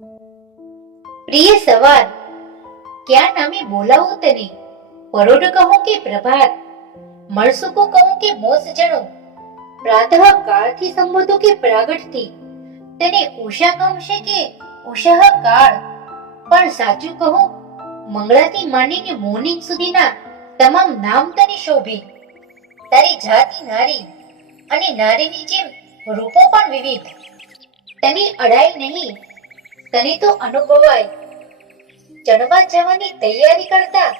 પ્રિય સવાર, ક્યાં નામે બોલાવો તને? પરોઢ કહું કે પ્રભાત, મળસુકો કહું કે મોસ જણો, પ્રાતઃ કાળથી સંબોધો કે પ્રાગટથી, તને ઉષા ગમશે કે ઉષઃ કાળ? પણ સાચું કહું, મંગળાથી માંડીને મોર્નિંગ સુધીના તમામ નામ તને શોભે. તારી જાતિ નારી, અને નારીની જેમ રૂપો પણ વિવિધ. તને અડાય નહીં, તને તો અનુભવાય. ચણવા જવાની તૈયારી કરતા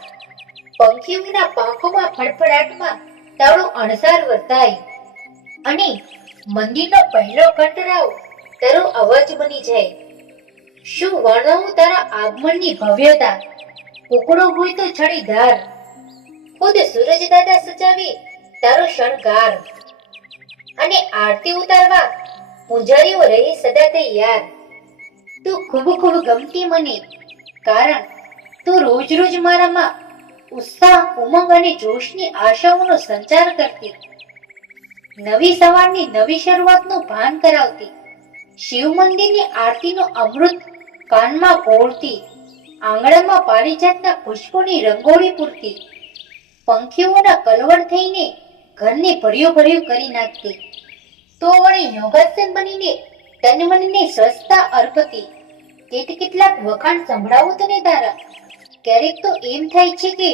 પંખીઓના પાંખોમાં ફડફડાટમાં તારો અણસાર વર્તાય, અને મંદિરનો પહેલો ઘંટરાવ તારો અવાજ બની જાય. શું વર્ણવું તારા આગમનની ભવ્યતા? કુકડો હોય તો છડીધાર, ખુદ સૂરજ દાદા સજાવે તારો શણગાર, અને આરતી ઉતારવા પૂંજારીઓ રહે સદા તૈયાર. તું ખૂબ ખૂબ ગમતી મને, કારણ તું રોજ રોજ મારામાં ઉત્સાહ, ઉમંગ અને જોશની આશાઓનો સંચાર કરતી. નવી સવારની નવી શરૂઆતનું ભાન કરાવતી. શિવ મંદિરની આરતીનો અમૃત કાનમાં ઘોળતી. આંગણામાં પારિજાતના પુષ્પોની રંગોળી પૂરતી. પંખીઓના કલવર થઈને ઘરને ભર્યું ભર્યું કરી નાખતી. તો વળી યોગાસન બનીને તન મનને સ્વસ્થતા અર્પતી. કેટલાક વખાણ સંભળાવું તને તારા. ક્યારેક તો એમ થાય છે કે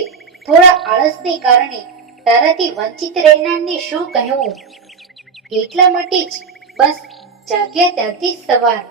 થોડા આળસને કારણે તારાથી વંચિત રહેનારને શું કહેવું. એટલા માટે જ બસ જાગ્યા ત્યાંથી સવાર.